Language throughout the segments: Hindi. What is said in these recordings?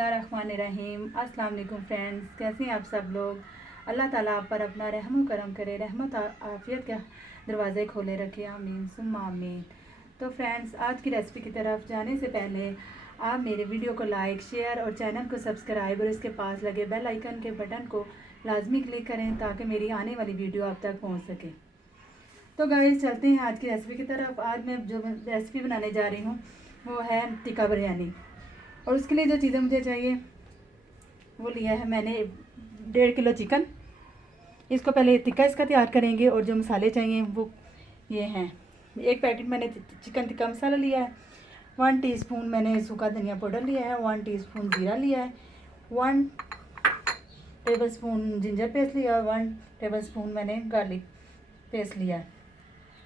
बिस्मिल्लाहिर्रहमानिर्रहीम। अस्सलाम वालेकुम फ्रेंड्स, कैसे हैं आप सब लोग। अल्लाह ताला आप पर अपना रहम करम करे, रहमत आफियत के दरवाज़े खोले रखे, आमीन सुम्मा आमीन। तो फ्रेंड्स, आज की रेसिपी की तरफ जाने से पहले आप मेरे वीडियो को लाइक शेयर और चैनल को सब्सक्राइब और इसके पास लगे बेल आइकन के बटन को लाजमी क्लिक करें ताकि मेरी आने वाली वीडियो आप तक पहुँच सके। तो गाइस, चलते हैं आज की रेसिपी की तरफ। आज मैं जो रेसिपी बनाने जा रही हूँ वो है टिक्का बिरयानी। और उसके लिए जो चीज़ें मुझे चाहिए वो लिया है मैंने 1.5 किलो चिकन। इसको पहले टिक्का इसका तैयार करेंगे और जो मसाले चाहिए वो ये हैं। एक पैकेट मैंने चिकन टिक्का मसाला लिया है, 1 टीस्पून मैंने सूखा धनिया पाउडर लिया है, 1 टीस्पून जीरा लिया है, 1 टेबलस्पून जिंजर पेस्ट लिया है, 1 टेबलस्पून मैंने गार्लिक पेस्ट लिया है।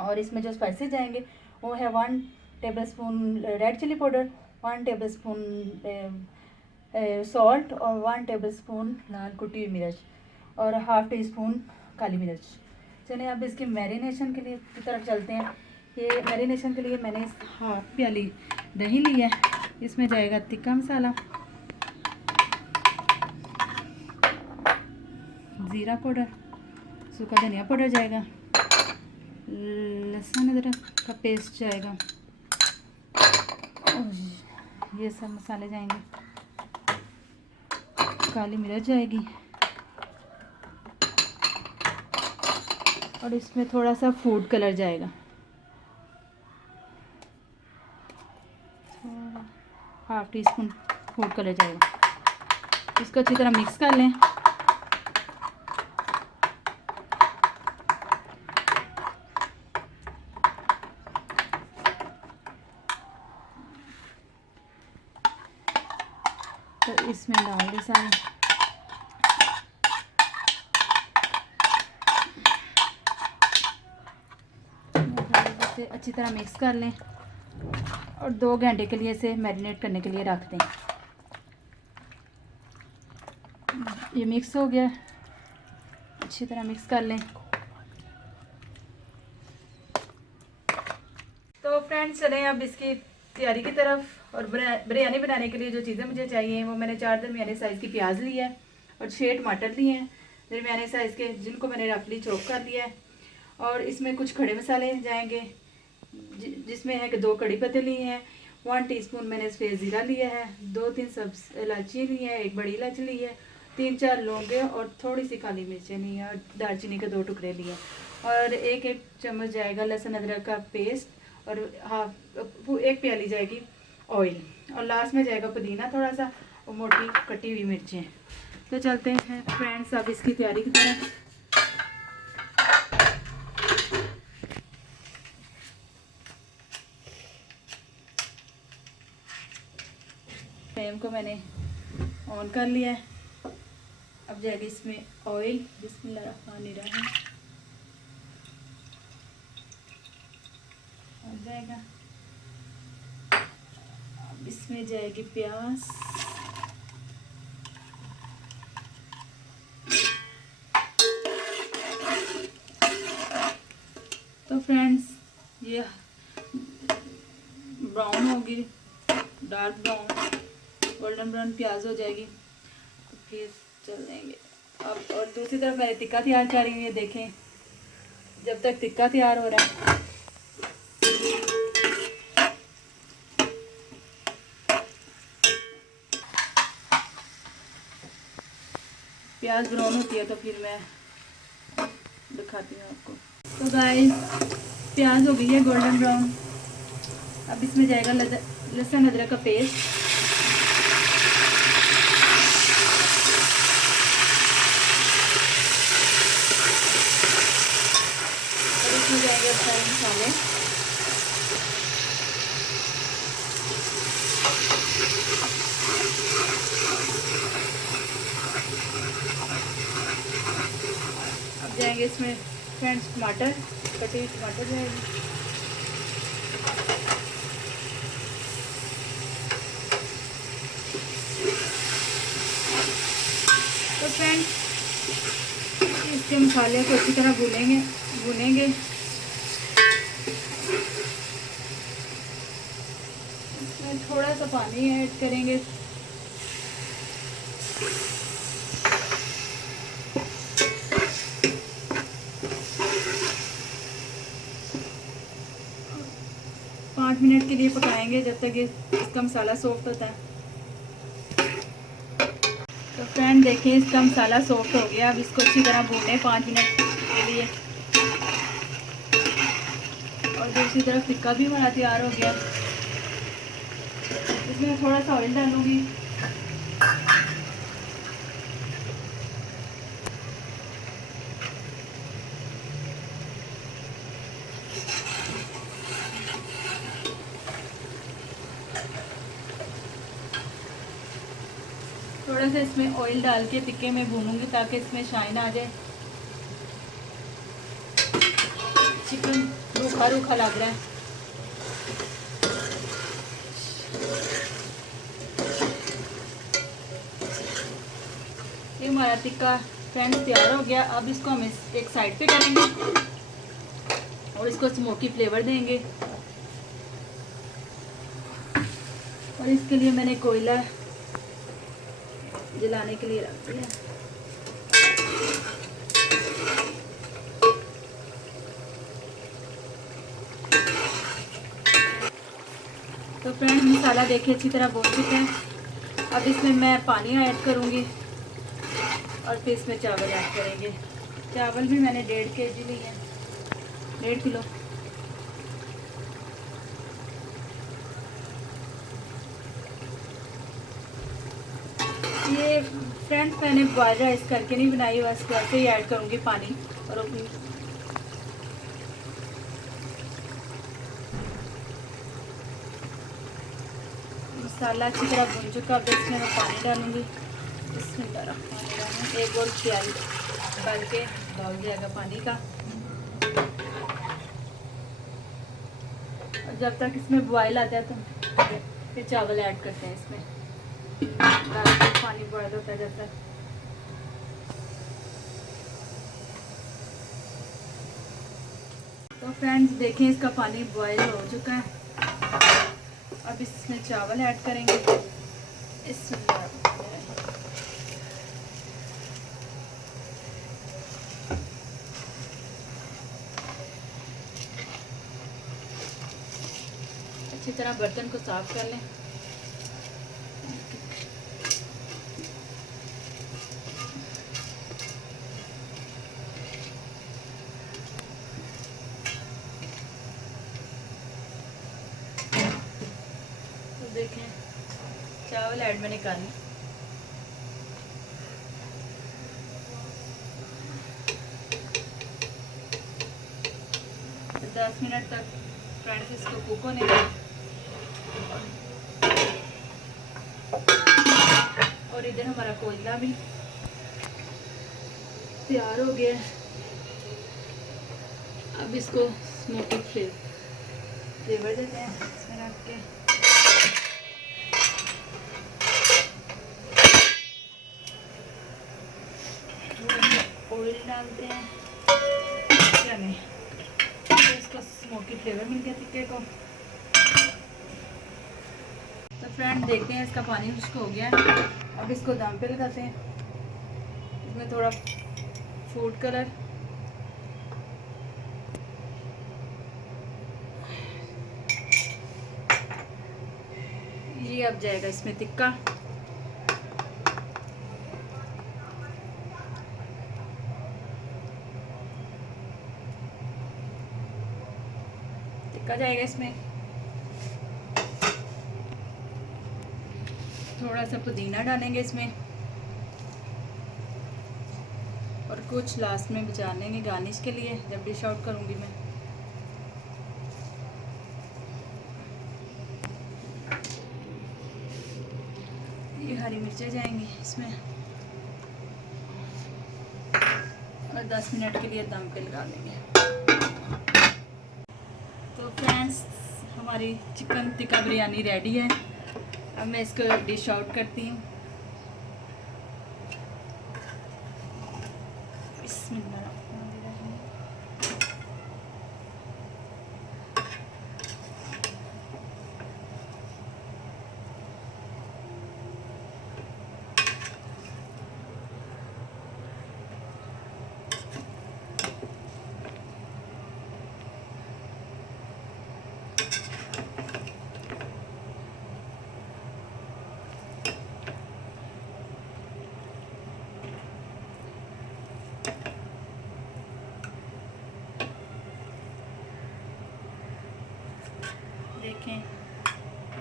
और इसमें जो स्पाइसेस जाएंगे वो है 1 tablespoon red chilli powder, 1 tablespoon salt और 1 टेबलस्पून लाल कुटी हुई मिर्च और हाफ़ टी स्पून काली मिर्च। चलिए अब इसकी मैरिनेशन के लिए की तरफ चलते हैं। ये मैरिनेशन के लिए मैंने हाफ प्याली दही ली है। इसमें जाएगा टिक्का मसाला, ज़ीरा पाउडर, सूखा धनिया पाउडर जाएगा, लहसुन अदरक का पेस्ट जाएगा, ये सब मसाले जाएंगे, काली मिर्च जाएगी और इसमें थोड़ा सा फूड कलर जाएगा, half tea spoon food colour जाएगा। इसको अच्छी तरह मिक्स कर लें। तो इसमें डाल दें सारे। इसे अच्छी तरह मिक्स कर लें और 2 घंटे के लिए इसे मैरिनेट करने के लिए रख दें। ये मिक्स हो गया, अच्छी तरह मिक्स कर लें। तो फ्रेंड्स, चलें अब इसकी तैयारी की तरफ। और बिरयानी बनाने के लिए जो चीज़ें मुझे चाहिए वो मैंने 4 दरमियाने साइज़ की प्याज ली है और 6 टमाटर लिए हैं दरमियाने साइज़ के, जिनको मैंने रफली चॉप कर लिया है। और इसमें कुछ खड़े मसाले जाएंगे जिसमें है कि 2 कड़ी पत्ते लिए हैं, 1 टीस्पून मैंने सफ़ेद ज़ीरा लिया है, 2-3 सब्ज़ इलायची ली है, 1 बड़ी इलायची ली है, 3-4 लौंगे और थोड़ी सी काली मिर्चें ली हैं और दालचीनी के 2 टुकड़े लिए और 1-1 चम्मच जाएगा लहसुन अदरक का पेस्ट और हाफ 1 प्याली जाएगी ऑयल और लास्ट में जाएगा पुदीना थोड़ा सा और मोटी कटी हुई मिर्चें। तो चलते हैं फ्रेंड्स अब इसकी तैयारी की तरफ। फ्लेम को मैंने ऑन कर लिया है। अब जाएगी इसमें ऑयल, बिस्मिल्लाहिर्रहमानिर्रहीम हो जाएगा। अब इसमें जाएगी प्याज, तो फ्रेंड्स ये ब्राउन होगी, डार्क ब्राउन गोल्डन ब्राउन प्याज हो जाएगी। फिर चल देंगे अब। और दूसरी तरफ मैं टिक्का तैयार कर रही हूँ, ये देखें जब तक टिक्का तैयार हो रहा है। प्याज ब्राउन होती है तो फिर मैं दिखाती हूँ आपको। तो गाइस, प्याज हो गई है गोल्डन ब्राउन। अब इसमें जाएगा लहसुन अदरक का पेस्ट, और इसमें जाएंगे सारे मसाले। अब जाएंगे इसमें फ्रेंड्स टमाटर, कटे हुए टमाटर जाएगी। तो फ्रेंड्स, इसके मसाले को अच्छी तरह भूनेंगे। इसमें थोड़ा सा पानी ऐड करेंगे पाँच मिनट के लिए पकाएंगे जब तक ये इसका मसाला सॉफ्ट होता है। तो फ्रेंड देखिए इसका मसाला सॉफ्ट हो गया। अब इसको अच्छी तरह भूनें 5 मिनट के लिए। और दूसरी तरफ टिक्का भी हमारा तैयार हो गया। इसमें थोड़ा सा ऑयल डालूंगी। थोड़ा सा इसमें ऑयल डाल के टिक्के में भूनूंगी ताकि इसमें शाइन आ जाए। चिकन रूखा रूखा लग रहा है। ये हमारा टिक्का फ्रेंड्स तैयार हो गया। अब इसको हम एक साइड पे करेंगे और इसको स्मोकी फ्लेवर देंगे। और इसके लिए मैंने कोयला जलाने के लिए रख दिया। तो फ्रेंड्स मसाला देखिए अच्छी तरह भून चुका है। अब इसमें मैं पानी ऐड करूँगी और फिर इसमें चावल ऐड करेंगे। चावल भी मैंने 1.5 kg लिए हैं, 1.5 किलो। ये फ्रेंड्स मैंने बॉयल राइस करके नहीं बनाई, बस वैसे ही ऐड करूँगी पानी। और मसाला अच्छी तरह भून चुका। अब इसमें मैं पानी डालूँगी। इसमें एक और प्याज डाल के डाल जाएगा पानी का। और जब तक इसमें बॉयल आता है तो फिर चावल ऐड करते हैं इसमें। पानी बॉयल होता है जब तक। तो फ्रेंड्स देखें इसका पानी बॉयल हो चुका है। अब इसमें चावल ऐड करेंगे। इसमें अच्छी तरह बर्तन को साफ कर लें। तो देखें चावल ऐड मैंने कर ली। तो 10 मिनट तक फ्रेंड्स इसको कुक होने दें। और इधर हमारा कोयला भी तैयार हो गया है। अब इसको स्मोकी फ्लेवर देते हैं इसमें रख के। ऑयल डालते हैं चने तो इसको स्मोकी फ्लेवर मिल गया टिक्के को। तो फ्रेंड देखते हैं इसका पानी खुश्क हो गया। अब इसको दम पे लगाते हैं। इसमें थोड़ा फूड कलर, ये अब जाएगा इसमें टिक्का। टिक्का जाएगा इसमें। थोड़ा सा पुदीना डालेंगे इसमें और कुछ लास्ट में बचा लेंगे गार्निश के लिए जब डिश आउट करूँगी मैं। ये हरी मिर्चें जाएंगी इसमें और 10 मिनट के लिए दम पे लगा देंगे। तो फ्रेंड्स हमारी चिकन टिक्का बिरयानी रेडी है। अब मैं इसको डिश आउट करती हूँ।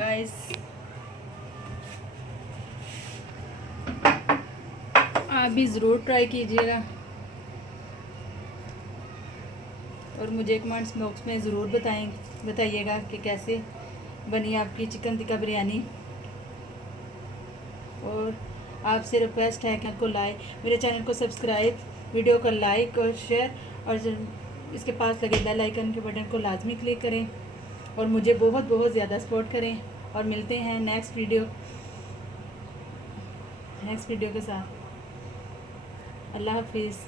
गाइस, आप भी ज़रूर ट्राई कीजिएगा और मुझे कमेंट्स बॉक्स में ज़रूर बताइएगा कि कैसे बनी आपकी चिकन टिक्का बिरयानी। और आपसे रिक्वेस्ट है कि आपको मेरे चैनल को सब्सक्राइब, वीडियो को लाइक और शेयर, और इसके पास लगे बेल आइकन के बटन को लाजमी क्लिक करें और मुझे बहुत बहुत ज़्यादा सपोर्ट करें। और मिलते हैं नेक्स्ट वीडियो के साथ। अल्लाह हाफिज़।